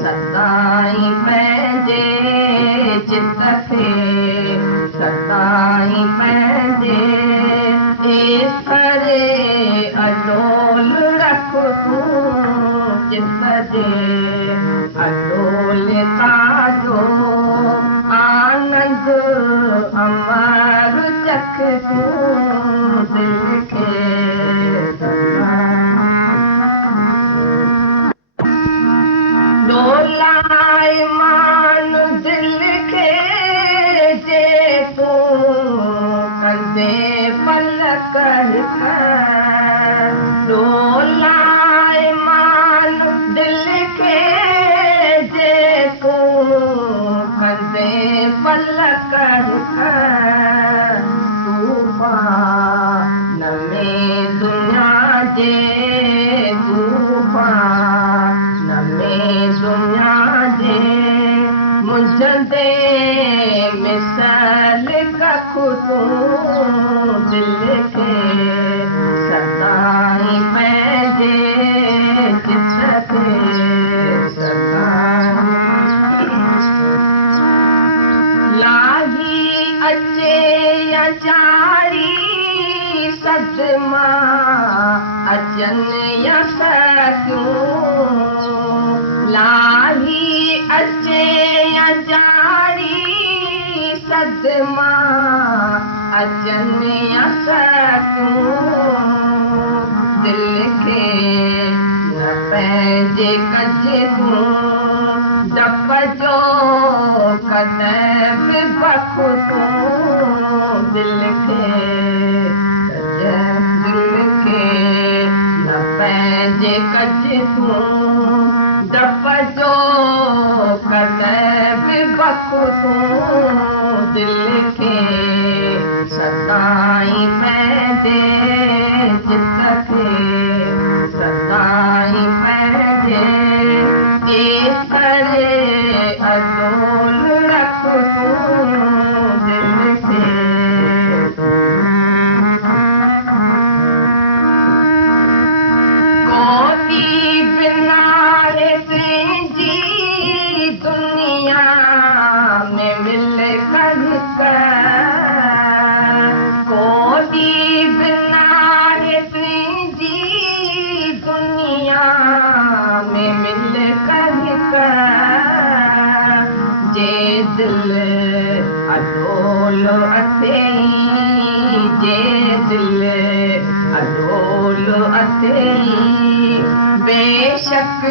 सदाई पंहिंजे चित खे सदाई पंहिंजे ईश्वर अडोल रख तूं चित जे अडोल ताजो आनंद अमर चख तूं दिल खे डोलाए मान दिल खे जे तूं कंदे पलक डोलाए मान दिल खे जे तूं कंदे पलक तूफान में दुनिया जे तूफान में दुनिया जे मुंझंदे मिसाल कख तूं दिल खे सदाई पंहिंजे चित खे लाही अचे या जारी सदमा अचनि या सकियूं लाही अचे या जारी सदमा अचनि या सकियूं दिल खे न पंहिंजे कजे तूं डप जो कॾहिं बि बख तूं दिल खे दिल खे न पंहिंजे कजे तूं डप जो कॾहिं बि बख तूं दिल खे सदाई पंहिंजे चित खे सदाई पंहिंजे ईश्वर अडोल रख तूं दिल खे कोई बिना तुंहिंजी दुनिया में मिल कोई बिना तुंहिंजी दुनिया में मिल जे दिल अडोल अथई जे दिल अडोल अथई बेशक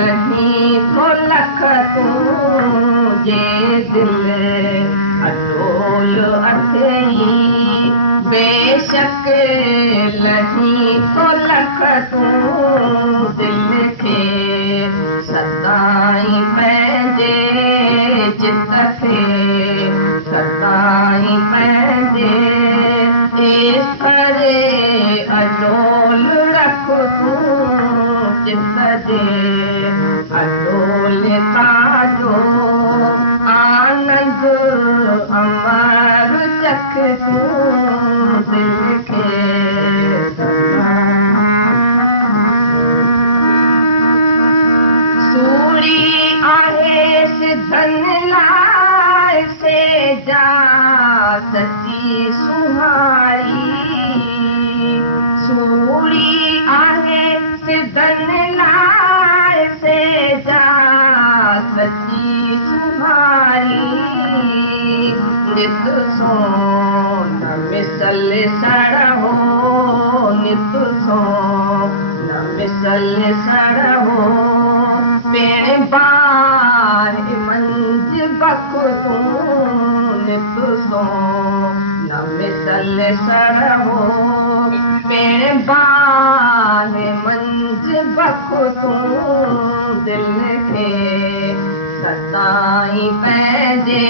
लही थो लख तूं जे दिल अडोल अथई बेशक लही थो लख तूं दिल खे सदाई पंहिंजे चित खे सदाई पंहिंजे ईश्वर अडोल रख तूं चित जे अडोल ताजो आनंद अमर चख तूं दिल खे सूरी आहे सिधन लाइ से जा सची सुहारी सूरी आहे सिधन लाइ से जा सची सुहारी नित सोन मिसल सड़ हो नित सोन मिसल सड़ हो पेण बार मंज बख तूं नित सोन मिसल सड़ हो पेण बार मंज बख तूं दिल खे सदाई पंहिंजे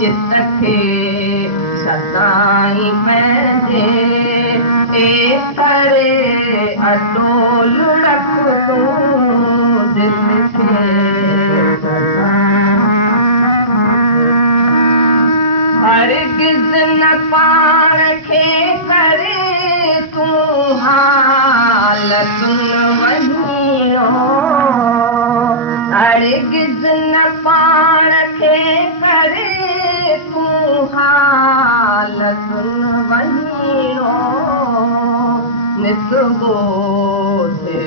चित खे सदाई पंहिंजे ईश्वर अडोल रख तूं दिल खे हरगिज़ न पाण खे करे तूं हालतुनि वञी नितबो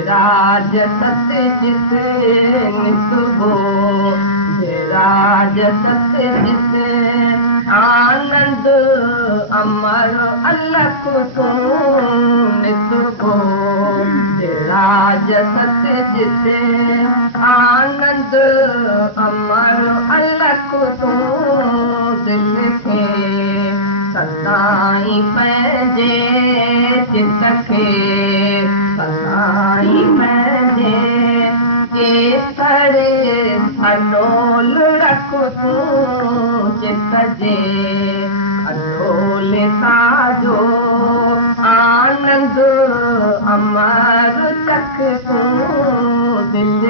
राज सत्य जिसे नितबो राज सत्य जिसे आनंद अमर अलख तूं नितबो राज सत्य जिसे आनंद अमर अलख तूं दिल खे सदाई पंहिंजे चित खे सदाई पंहिंजे केसर अडोल रख तूं चित जे अडोल ताजो आनंद अमर चख तूं दिल